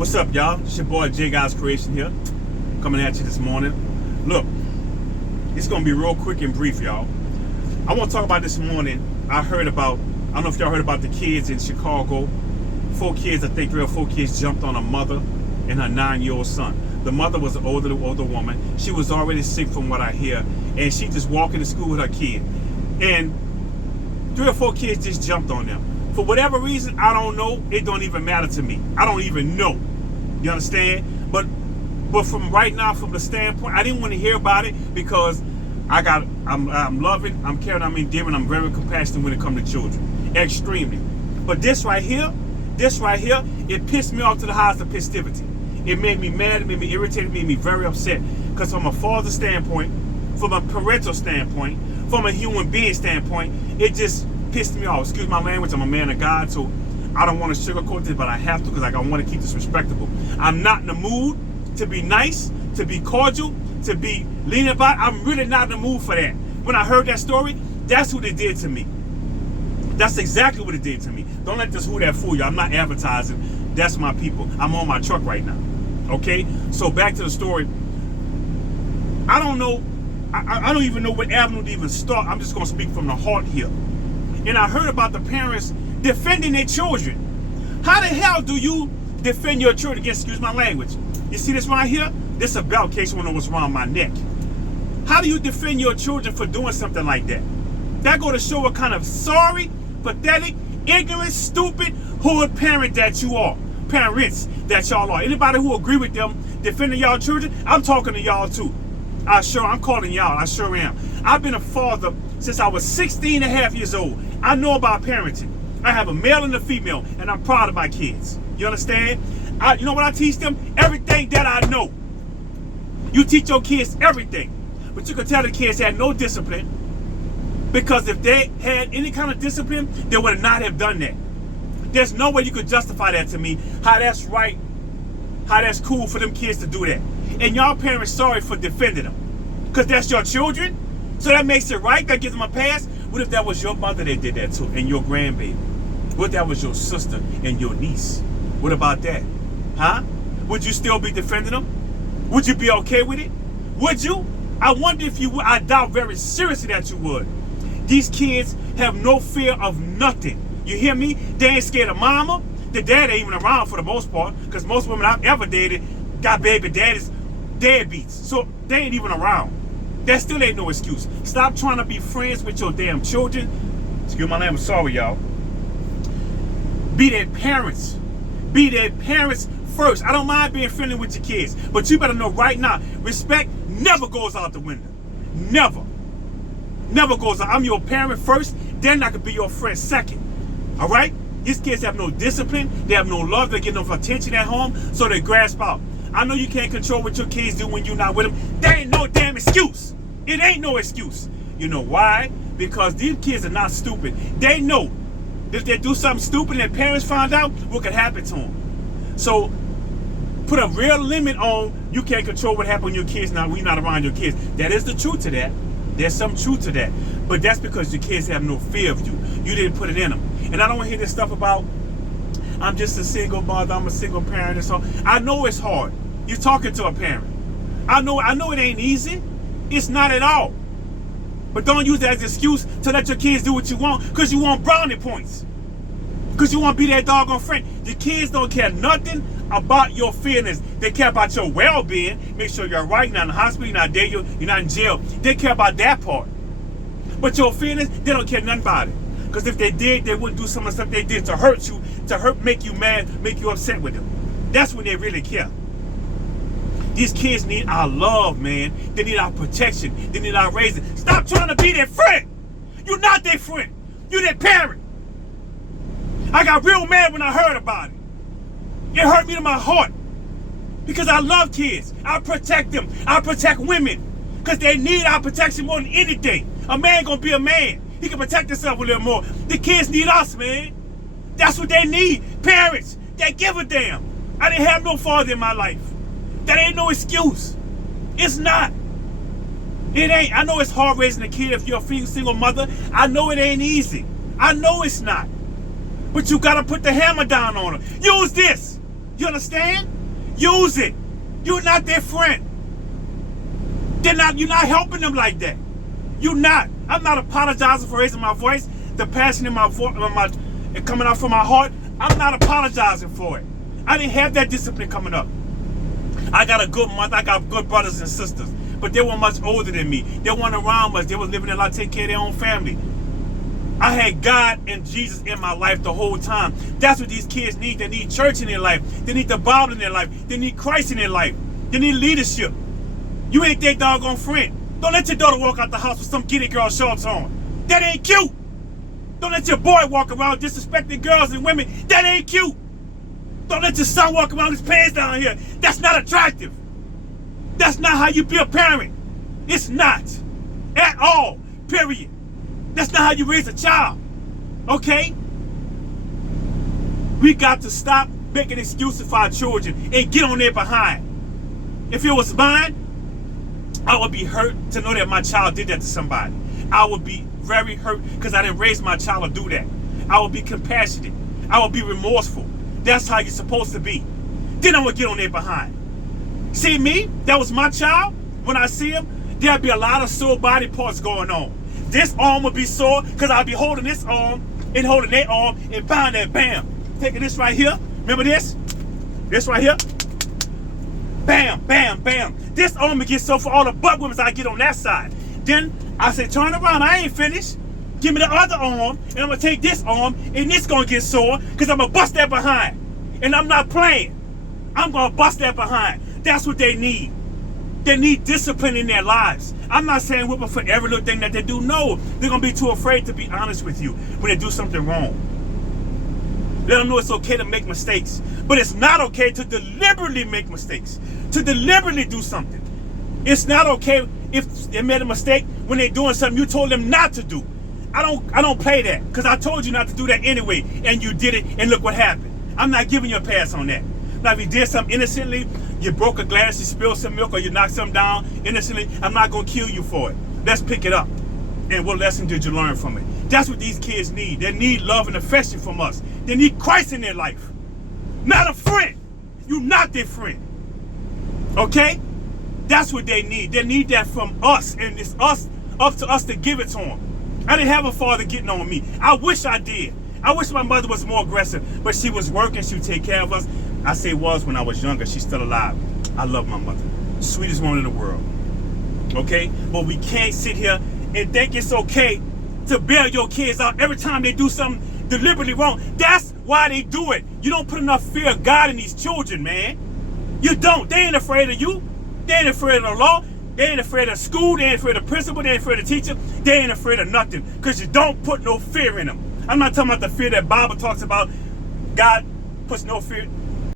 What's up, y'all? It's your boy J Guys Creation here, coming at you this morning. Look, it's gonna be real quick and brief, y'all. I want to talk about this morning. I don't know if y'all heard about the kids in Chicago. 4 kids, I think 3 or 4 kids jumped on a mother and her 9-year-old son. The mother was an older woman. She was already sick from what I hear, and she just walking to school with her kid. And 3 or 4 kids just jumped on them. For whatever reason, I don't know. It don't even matter to me. I don't even know. You understand? But from right now, from the standpoint, I didn't want to hear about it because I'm loving, I'm caring, I'm endearing, I'm very compassionate when it comes to children. Extremely. But this right here, it pissed me off to the highest of festivity. It made me mad, it made me irritated, it made me very upset. Because from a father standpoint, from a parental standpoint, from a human being standpoint, it just pissed me off. Excuse my language, I'm a man of God, so I don't want to sugarcoat this, but I have to because I want to keep this respectable. I'm not in the mood to be nice, to be cordial, to be lenient about. I'm really not in the mood for that. When I heard that story, that's what it did to me. That's exactly what it did to me. Don't let this who that fool you. I'm not advertising. That's my people. I'm on my truck right now. Okay? So back to the story. I don't know. I don't even know what avenue to even start. I'm just going to speak from the heart here. And I heard about the parents defending their children. How the hell do you defend your children against, excuse my language? You see this right here? This is a belt case when it was around my neck. How do you defend your children for doing something like that? That go to show what kind of sorry, pathetic, ignorant, stupid, hood parent that you are. Parents that y'all are. Anybody who agree with them defending y'all children, I'm talking to y'all too. I'm calling y'all. I sure am. I've been a father since I was 16 and a half years old. I know about parenting. I have a male and a female, and I'm proud of my kids. You understand? You know what I teach them? Everything that I know. You teach your kids everything. But you can tell the kids had no discipline, because if they had any kind of discipline, they would not have done that. There's no way you could justify that to me, how that's right, how that's cool for them kids to do that. And y'all parents sorry for defending them, because that's your children. So that makes it right, that gives them a pass. What if that was your mother that did that to, and your grandbaby? What if that was your sister and your niece? What about that? Huh? Would you still be defending them? Would you be okay with it? Would you? I wonder if you would. I doubt very seriously that you would. These kids have no fear of nothing. You hear me? They ain't scared of mama. The dad ain't even around for the most part, because most women I've ever dated got baby daddies, deadbeats. So they ain't even around. That still ain't no excuse. Stop trying to be friends with your damn children. Excuse my name, I'm sorry, y'all. Be their parents. Be their parents first. I don't mind being friendly with your kids, but you better know right now, respect never goes out the window. Never. Never goes out. I'm your parent first, then I could be your friend second. All right? These kids have no discipline. They have no love. They get no attention at home, so they grasp out. I know you can't control what your kids do when you're not with them. There ain't no damn excuse. It ain't no excuse. You know why? Because these kids are not stupid. They know if they do something stupid and their parents find out, what could happen to them. So put a real limit on you can't control what happens when your kids when you're not around your kids. That is the truth to that. There's some truth to that. But that's because your kids have no fear of you. You didn't put it in them. And I don't want to hear this stuff about I'm just a single mother, I'm a single parent and so. I know it's hard. You're talking to a parent. I know it ain't easy. It's not at all. But don't use that as an excuse to let your kids do what you want, because you want brownie points. Because you want to be that doggone friend. The kids don't care nothing about your feelings. They care about your well-being. Make sure you're right. You're not in the hospital, you're not there, you're not in jail. They care about that part. But your feelings, they don't care nothing about it. Because if they did, they wouldn't do some of the stuff they did to hurt you, make you mad, make you upset with them. That's when they really care. These kids need our love, man. They need our protection. They need our raising. Stop trying to be their friend. You're not their friend. You're their parent. I got real mad when I heard about it. It hurt me to my heart. Because I love kids. I protect them. I protect women. Because they need our protection more than anything. A man gonna be a man. He can protect himself a little more. The kids need us, man. That's what they need. Parents, they give a damn. I didn't have no father in my life. That ain't no excuse. It's not. It ain't. I know it's hard raising a kid if you're a single mother. I know it ain't easy. I know it's not. But you gotta put the hammer down on her. Use this. You understand? Use it. You're not their friend. You're not helping them like that. You're not. I'm not apologizing for raising my voice. The passion in my voice, coming out from my heart. I'm not apologizing for it. I didn't have that discipline coming up. I got a good mother. I got good brothers and sisters. But they were much older than me. They weren't around much. They were living their life, taking care of their own family. I had God and Jesus in my life the whole time. That's what these kids need. They need church in their life. They need the Bible in their life. They need Christ in their life. They need leadership. You ain't their doggone friend. Don't let your daughter walk out the house with some giddy girl shorts on. That ain't cute. Don't let your boy walk around disrespecting girls and women. That ain't cute. Don't let your son walk around with his pants down here. That's not attractive. That's not how you be a parent. It's not. At all. Period. That's not how you raise a child. Okay? We got to stop making excuses for our children and get on their behind. If it was mine, I would be hurt to know that my child did that to somebody. I would be very hurt because I didn't raise my child to do that. I would be compassionate. I would be remorseful. That's how you're supposed to be. Then I would get on their behind. See me? That was my child. When I see him, there'd be a lot of sore body parts going on. This arm would be sore because I'd be holding this arm and holding that arm and bang that bam. Taking this right here. Remember this? This right here. Bam, bam, bam. This arm would get sore for all the butt whippings I get on that side. Then I say, turn around. I ain't finished. Give me the other arm, and I'm going to take this arm, and it's going to get sore because I'm going to bust that behind. And I'm not playing. I'm going to bust that behind. That's what they need. They need discipline in their lives. I'm not saying whip them for every little thing that they do. No, they're going to be too afraid to be honest with you when they do something wrong. Let them know it's okay to make mistakes. But it's not okay to deliberately make mistakes. To deliberately do something. It's not okay if they made a mistake when they're doing something you told them not to do. I don't play that because I told you not to do that anyway, and you did it, and look what happened. I'm not giving you a pass on that. Now, if you did something innocently, you broke a glass, you spilled some milk, or you knocked something down innocently, I'm not going to kill you for it. Let's pick it up. And what lesson did you learn from it? That's what these kids need. They need love and affection from us. They need Christ in their life. Not a friend. You're not their friend. Okay? That's what they need. They need that from us, and it's us up to us to give it to them. I didn't have a father getting on me. I wish I did. I wish my mother was more aggressive, but she was working. She would take care of us. I say was when I was younger. She's still alive. I love my mother. Sweetest woman in the world. Okay? But we can't sit here and think it's okay to bail your kids out every time they do something deliberately wrong. That's why they do it. You don't put enough fear of God in these children, man. You don't. They ain't afraid of you. They ain't afraid of the law. They ain't afraid of school. They ain't afraid of principal. They ain't afraid of teacher. They ain't afraid of nothing because you don't put no fear in them. I'm not talking about the fear that Bible talks about. God puts no fear